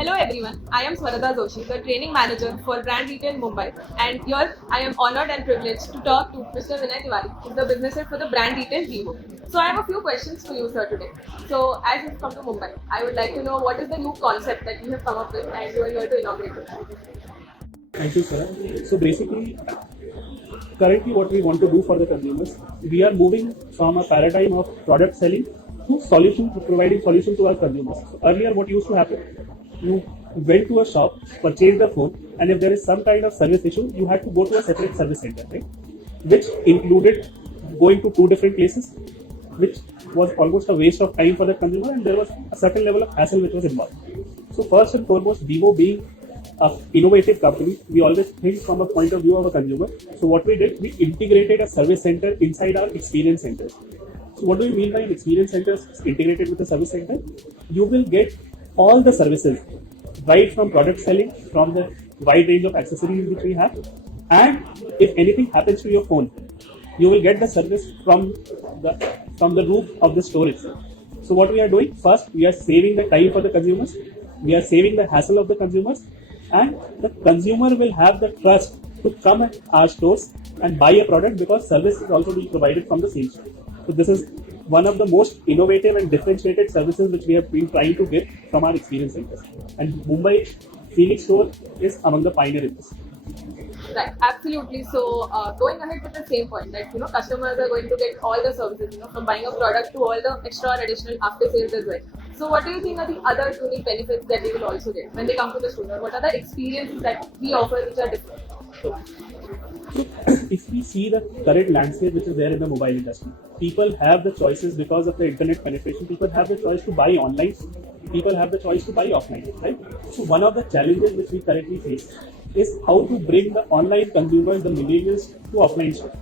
Hello everyone, I am Swarada Joshi, the training manager for Brand Retail Mumbai, and here I am honored and privileged to talk to Mr. Vinay Tiwari, who is the business head for the Brand Retail Vivo. So I have a few questions to you, sir, today. So as you've come to Mumbai, I would like to know what is the new concept that you have come up with and you are here to inaugurate it. Thank you, sir. So basically, currently what we want to do for the consumers, we are moving from a paradigm of product selling to providing solution to our consumers. So earlier what used to happen, you went to a shop, purchased a phone, and if there is some kind of service issue, you had to go to a separate service center, right? Which included going to two different places, which was almost a waste of time for the consumer, and there was a certain level of hassle which was involved. So first and foremost, Vivo being an innovative company, we always think from a point of view of a consumer. So what we did, we integrated a service center inside our experience centers. So what do we mean by an experience center integrated with a service center? You will get all the services, right from product selling, from the wide range of accessories which we have, and if anything happens to your phone, you will get the service from the roof of the store itself. So what we are doing, first we are saving the time for the consumers, we are saving the hassle of the consumers, and the consumer will have the trust to come at our stores and buy a product because service is also being provided from the same store. So this is one of the most innovative and differentiated services which we have been trying to give from our experience centers. And Mumbai Phoenix store is among the pioneers in this. Right, absolutely. So going ahead with the same point that customers are going to get all the services, from buying a product to all the extra or additional after sales as well. So what do you think are the other unique benefits that they will also get when they come to the store? What are the experiences that we offer which are different? So if we see the current landscape which is there in the mobile industry, people have the choices because of the internet penetration. People have the choice to buy online. People have the choice to buy offline, right? So one of the challenges which we currently face is how to bring the online consumers, the millennials, to offline store.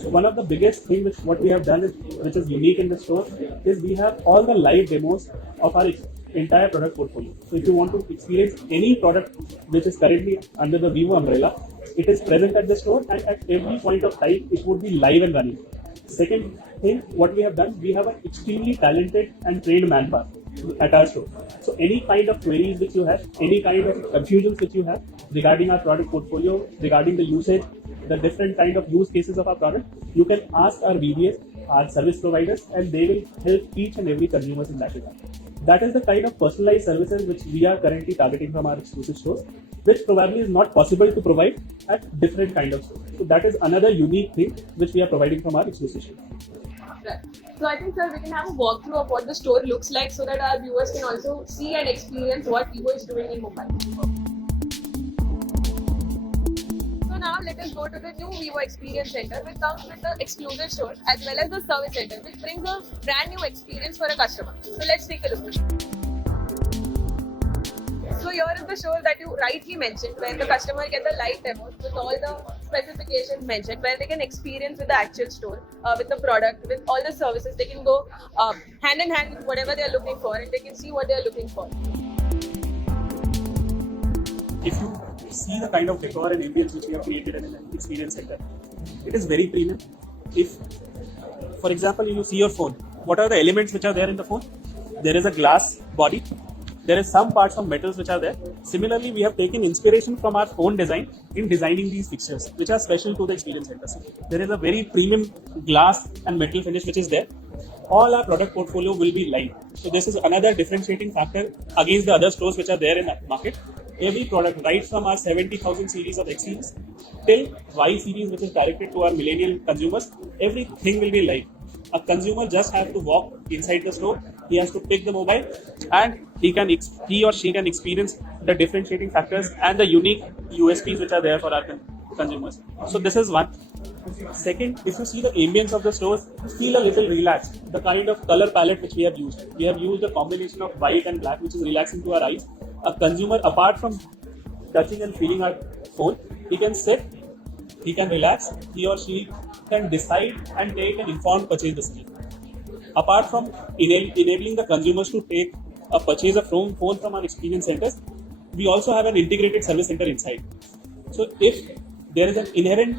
So one of the biggest things which what we have done is, which is unique in the store, is we have all the live demos of our entire product portfolio. So if you want to experience any product which is currently under the Vivo umbrella, it is present at the store, and at every point of time it would be live and running. Second thing, what we have done, we have an extremely talented and trained manpower at our store. So any kind of queries which you have, any kind of confusions which you have regarding our product portfolio, regarding the usage, the different kind of use cases of our product, you can ask our VBS, our service providers, and they will help each and every consumer in that regard. That is the kind of personalized services which we are currently targeting from our exclusive stores, which probably is not possible to provide at different kind of stores. So that is another unique thing which we are providing from our exclusive stores. Right. So I think, sir, we can have a walkthrough of what the store looks like so that our viewers can also see and experience what Vivo is doing in Mumbai. So now let us go to the new Vivo Experience Center, which comes with the exclusive store as well as the service center, which brings a brand new experience for a customer. So let's take a look. So here is the store that you rightly mentioned, where the customer gets the live demos with all the specifications mentioned, where they can experience with the actual store, with the product, with all the services. They can go hand in hand with whatever they are looking for, and they can see what they are looking for. If you see the kind of decor and ambience which we have created in an experience center, it is very premium. If, for example, you see your phone, what are the elements which are there in the phone? There is a glass body. There is some parts of metals which are there. Similarly, we have taken inspiration from our phone design in designing these fixtures, which are special to the experience centers. There is a very premium glass and metal finish which is there. All our product portfolio will be live. So this is another differentiating factor against the other stores which are there in the market. Every product, right from our 70,000 series of X series till Y series, which is directed to our millennial consumers, everything will be live. A consumer just has to walk inside the store, he has to pick the mobile, and he or she can experience the differentiating factors and the unique USPs which are there for our consumers. So this is one. Second, if you see the ambience of the stores, feel a little relaxed. The kind of color palette which we have used a combination of white and black, which is relaxing to our eyes. A consumer, apart from touching and feeling our phone, he can sit, he can relax, he or she can decide and take an informed purchase decision. Apart from enabling the consumers to take a purchase of phone from our experience centers, we also have an integrated service center inside. So if there is an inherent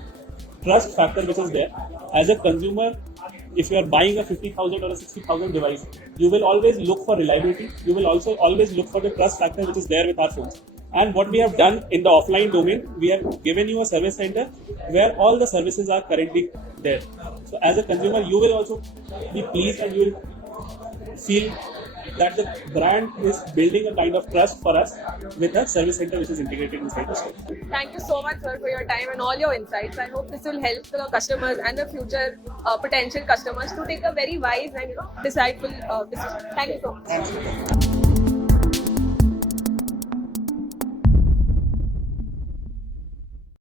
trust factor which is there, as a consumer, if you are buying a 50,000 or a 60,000 device, you will always look for reliability. You will also always look for the trust factor which is there with our phones. And what we have done in the offline domain, we have given you a service center where all the services are currently there. So as a consumer, you will also be pleased and you will feel that the brand is building a kind of trust for us with a service center which is integrated inside the store. Thank you so much, sir, for your time and all your insights. I hope this will help the customers and the future potential customers to take a very wise and decideful decision. Thank you so much.